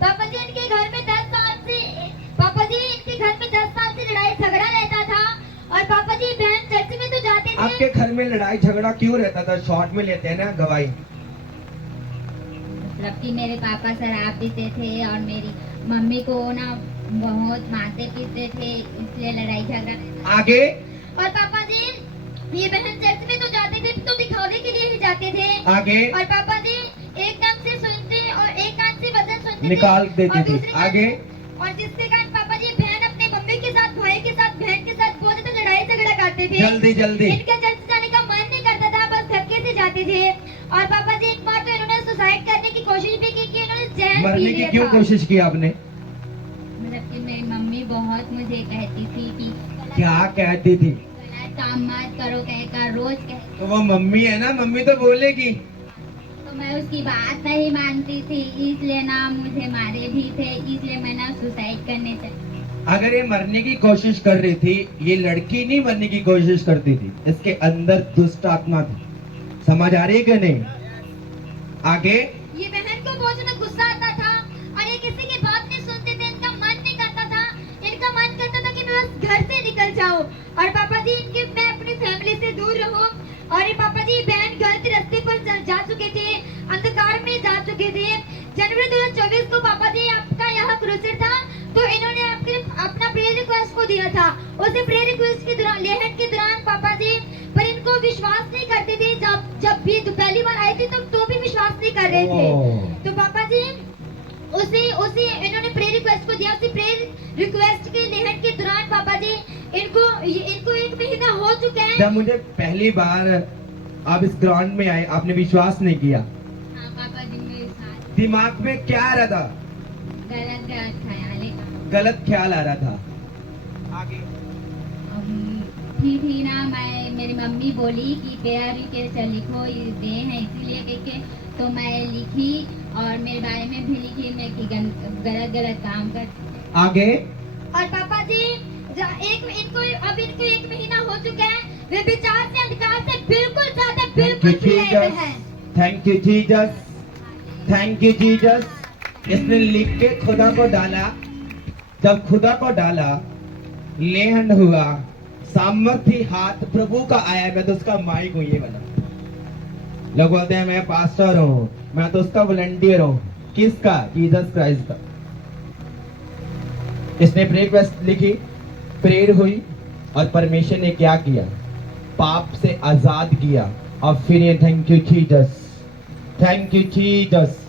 पापा जी इनके घर में 10 साल से पापा जी इनके घर में 10 साल से लड़ाई झगड़ा रहता था। और पापा जी बहन चर्च में तो जाते थे। आपके घर में लड़ाई झगड़ा क्यों रहता था? शॉर्ट में लेते हैं ना गवाही। मतलब कि मेरे पापा शराब पीते थे और मेरी मम्मी को ना बहुत मारते पीते थे, इसलिए लड़ाई झगड़ा रहता आगे। था। और पापा जी ये बहन चर्च में तो जाते थे तो दिखावे के लिए ही जाते थे। आगे। और पापा जी एक कान से सुनते और एक कान से वचन सुनते निकाल थे देते और थे। दूसरे कान आगे। और जिसके कारण पापा जी बहन अपने मम्मी के साथ, भाई के साथ, बहन के साथ बहुत ज्यादा लड़ाई झगड़ा करते थे। जल्दी जल्दी। इनका चर्च जाने का मन नहीं करता था, बस धक्के से जाते थे। और पापा जी एक बार तो इन्होंने सुसाइड करने की कोशिश भी की कि इन्होंने जहर पी मरने की लिया क्यों था। कोशिश की आपने? मतलब कि मेरी मम्मी बहुत मुझे कहती थी कि क्या कहती थी? गलत काम मत करो कहकर रोज कहती, तो वो मम्मी है ना, मम्मी तो बोलेगी। तो मैं उसकी बात नहीं मानती थी, इसलिए ना मुझे मारे भी थे, इसलिए मैं ना सुसाइड करने चली। अगर ये मरने की कोशिश कर रही थी, ये लड़की नहीं मरने की कोशिश करती थी, इसके अंदर दुष्ट आत्मा थी। समझ आ रही है कि नहीं? आगे। ये बहन को बहुत ज्यादा गुस्सा आता था और ये किसी की बात नहीं सुनते थे, इनका मन नहीं करता था। इनका मन करता था कि मैं बस घर से निकल जाऊं और पापा जी इनके मैं अपनी फैमिली से दूर रहूं। और ये पापा जी बहन गलत रास्ते पर जा चुके थे, अंधकार में जा चुके थे। जनवरी 2024 को पापा जी आपका यहाँ क्रूसेड था, तो इन्होंने आपके अपना प्रेयर रिक्वेस्ट को दिया था। उस प्रेयर रिक्वेस्ट के दौरान, लेहन के दौरान पापा जी पर इनको विश्वास नहीं करते थे। जब भी पहली बार आई थी तो भी विश्वास नहीं कर रहे थे। तो पापा जी उसी इन्होंने प्रेयर रिक्वेस्ट को दिया। उसी प्रेयर रिक्वेस्ट के लेहन के दौरान पापा जी इनको 1 महीना हो चुका है। जब मुझे पहली बार आप इस ग्राउंड में आए, आपने विश्वास नहीं किया। हाँ पापा जी मेरे साथ दिमाग में क्या आ रहा था? गलत ख्याल गलत ख्याल आ रहा था। आगे। थी ना, मैं मेरी मम्मी बोली कि प्रेयर रिक्वेस्ट लिखो, ये दे हैं इसीलिए करके, तो मैं लिखी और मेरे बारे में भी लिखी मैं कि गलत काम कर। आगे। और पापा जी इनको 1 महीना हो चुका है, वे विचार से अंधकार से बिल्कुल फ्री हैं। Thank you Jesus, thank you Jesus. इसने लिख के खुदा को डाला। जब खुदा को डाला, लेहन हुआ, सामर्थी हाथ प्रभु का आया। मैं तो उसका माइक हूँ, ये वाला। लोग बोलते हैं मैं पास्टर हूँ, मैं तो उसका वॉलंटियर हूँ। किसका? जीसस क्राइस्ट का। इसने प्रेयर रिक्वेस्ट लिखी, प्रेयर हुई और परमेश्वर ने क्या किया? पाप से आजाद किया। और फिर ये thank you Jesus, thank you Jesus.